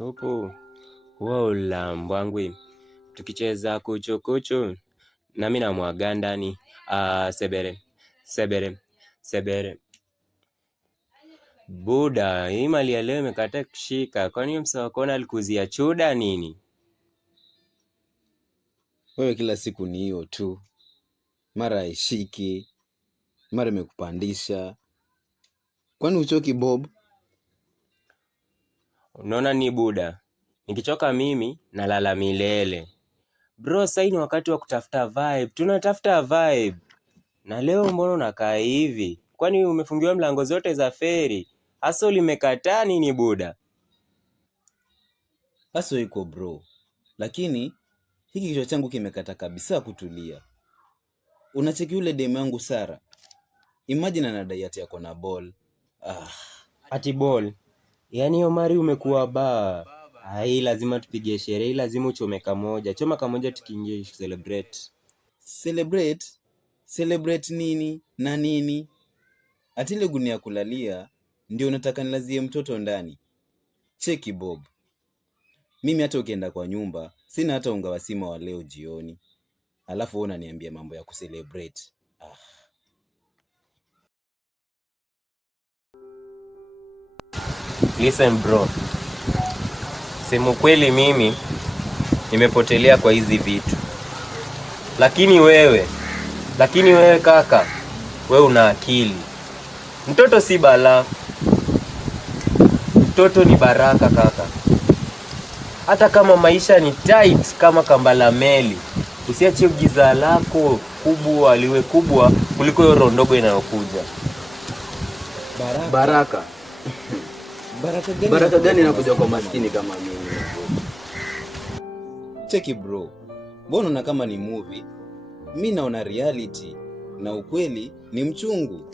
tupu huo ulambwangwi tukicheza kuchukuchu nami na mwaga ndani sebere sebere sebere. Buda, hii mali ya leo imekataa kushika. Kwani msawakona alikuzia chuda nini? Wewe kila siku ni hiyo tu, mara haishiki, mara imekupandisha. Kwani uchoki Bob? Unaona ni Buda, nikichoka mimi nalala milele. Bro, sasa ni wakati wa kutafuta vibe, tunatafuta vibe. Na leo mbona unakaa hivi? Kwani umefungiwa mlango zote za feri? Hasa limekataa nini Buda? Hasa iko bro, lakini hiki kichwa changu kimekata kabisa kutulia. Unacheki yule demu yangu Sara, imagine anadai ati yako na ball. Ati ball? Yaani Omari umekuwa baa. Hii lazima tupige sherehe, lazima uchome kamoja. Choma kamoja tukiingia celebrate. Celebrate nini na nini? Ati ile gunia kulalia ndio unataka nilazie mtoto ndani? Cheki Bob, mimi hata ukienda kwa nyumba sina hata unga wa sima wa leo jioni, alafu wewe unaniambia mambo ya kucelebrate. Listen bro, sema kweli mimi nimepotelea kwa hizi vitu, lakini wewe kaka, wewe una akili. Mtoto si balaa, mtoto ni baraka kaka. Hata kama maisha ni tight kama kambala meli, usiache giza lako kubwa liwe kubwa kuliko hiyo rondogo inayokuja. Baraka gani inakuja kwa maskini kama mimi? Cheki bro, mbona una kama ni movie? Mimi naona reality na ukweli ni mchungu.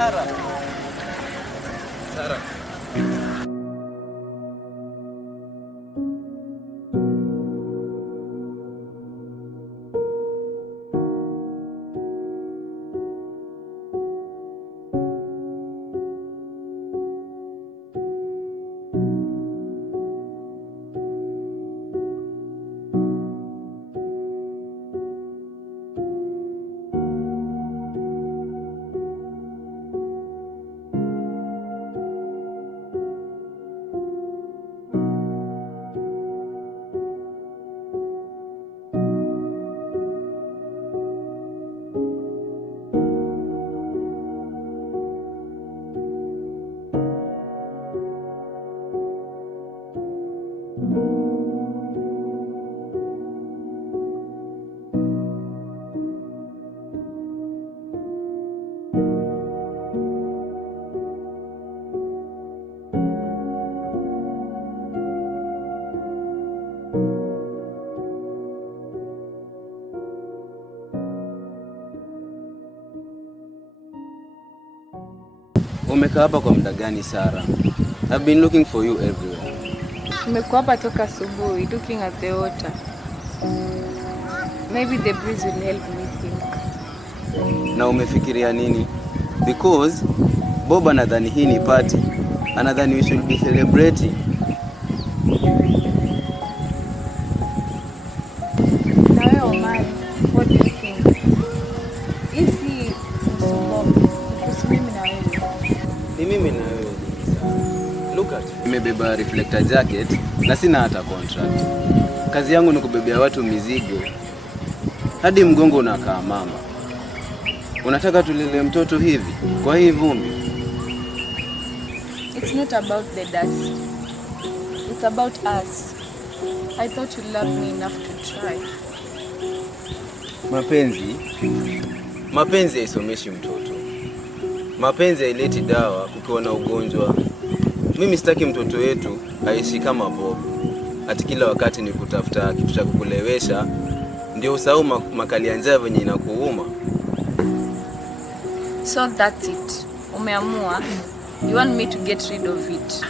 Sara. Umekaa hapa kwa muda gani Sara? I've been looking for you everywhere. Nimekuwa hapa toka asubuhi looking at the water. Maybe the breeze will help me think. Na umefikiria nini? Because Bob anadhani hii ni party. Anadhani we should be celebrating. Na wewe Omari, what do you think? Isi msumbombe, mimi na wewe. Ni mimi na wewe. Look at. Nimebeba reflector jacket na sina hata contract. Kazi yangu ni kubebea watu mizigo. Hadi mgongo unakaa mama. Unataka tulele mtoto hivi kwa hii vumbi? It's not about the dust. It's about us. I thought you loved me enough to try. Mapenzi haisomeshi mtoto. Mapenzi haileti dawa kukiwa na ugonjwa. Mimi sitaki mtoto wetu aishi kama Bob. Ati kila wakati ni kutafuta kitu cha kukulewesha ndio usahau makali ya njaa venye inakuuma. So that's it. Umeamua. You want me to get rid of it.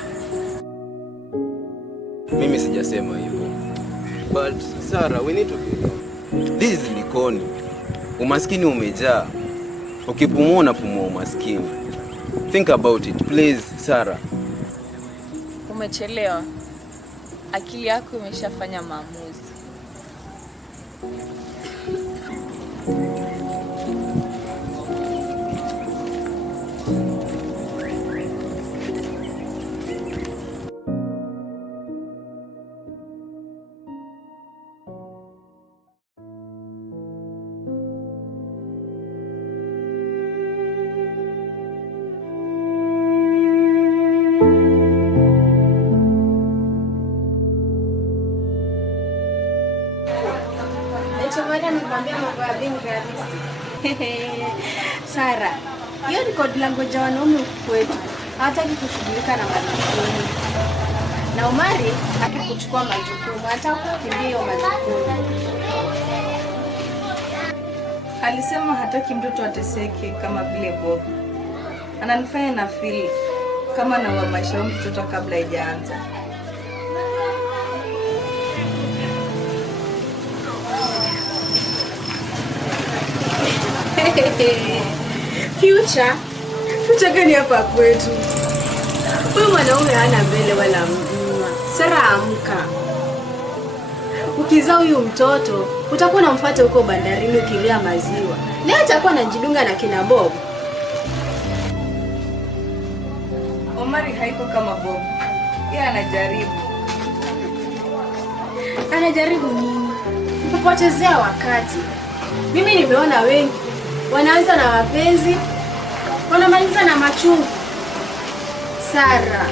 Mimi sijasema hivyo. But Sarah, we need to be. This is Likoni. Umaskini umejaa. Ukipumua unapumua umaskini. Think about it, please, Sarah. Umechelewa. Akili yako imeshafanya maamuzi. Sara, hiyo ni kodi langu ya wanaume kwetu. Hataki kushughulika na majukumu. Na Omari akikuchukua majukumu, hata kukimbia hiyo majukumu. Alisema hataki mtoto ateseke kama vile Bob. Ananifanya na feel kama na maisha ya mtoto kabla haijaanza. Future gani hapa kwetu? Huyu mwanaume hana mbele wala nyuma. Sara, amka. Ukizaa huyu mtoto, utakuwa unamfuata huko bandarini ukilia maziwa. Leo atakuwa anajidunga na kina Bob. Omari haiko kama Bob. Yeye anajaribu. Anajaribu nini? Kupotezea wakati. Mimi nimeona wengi wanaanza na mapenzi, wanamaliza na machungu. Sara,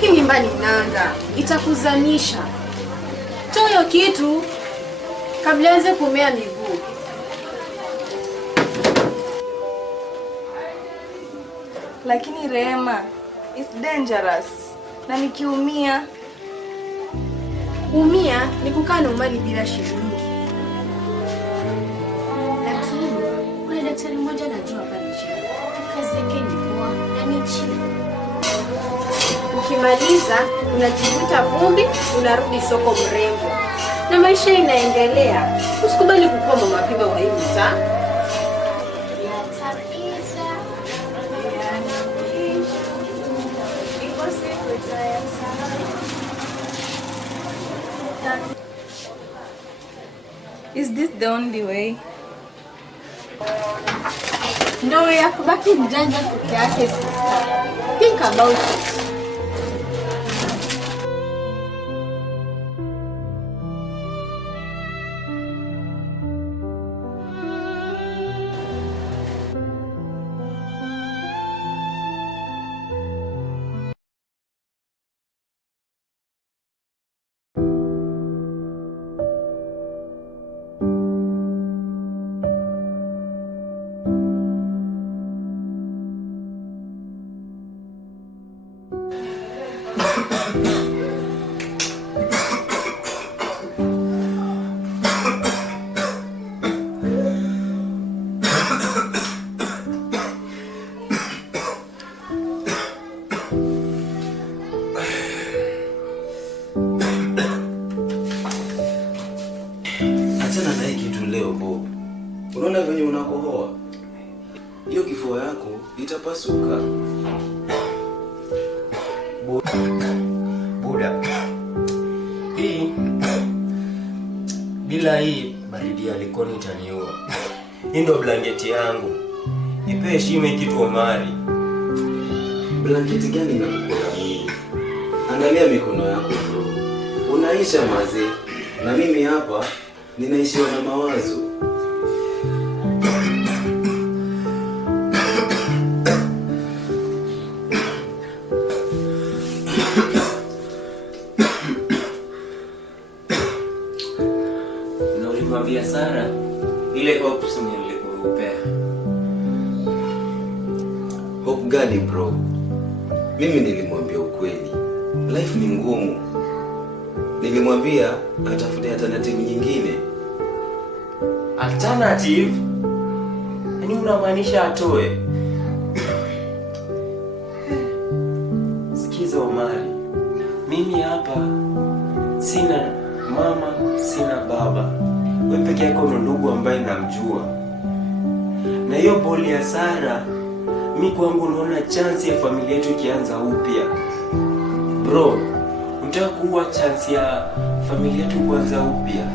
hii mimba ni nanga, itakuzanisha. Toa hiyo kitu kabla ianze kumea miguu. Lakini Rehema, it's dangerous. Na nikiumia, Umia ni kukaa nyumbani bila shilingi. Lakini kuna daktari mmoja anajua pale chini. Kazi yake ni poa na ni chini. Ukimaliza unajivuta vumbi, unarudi soko mrembo. Na maisha inaendelea. Usikubali kukua mama pima wa hii mtaa. is this the only way? Ndio ya kubaki mjanja peke yake sister. Think about it. Unaona venye unakohoa? Hiyo kifua yako itapasuka. Buda. Hii bila hii baridi ya likoni itaniua. Hii ndo blanketi yangu. Ipe heshima kitu Omari. Blanketi gani inakukula mwili? Angalia mikono yako bro. Unaisha mazee. Na mimi hapa ninaishiwa na mawazo. Na ulimwambia Sara ile hopes nilikupea. Hope gani bro? Mimi nilimwambia ukweli. Life ni ngumu. Nilimwambia atafute alternative nyingine. Alternative? Yaani unamaanisha atoe? Sikiza Omari. Mimi hapa sina mama, sina baba. Wewe peke yako ndo ndugu ambaye namjua. Na hiyo boli ya Sara, mimi kwangu naona chance ya familia yetu ikianza upya. Bro, unataka kuua chance ya familia yetu kuanza upya?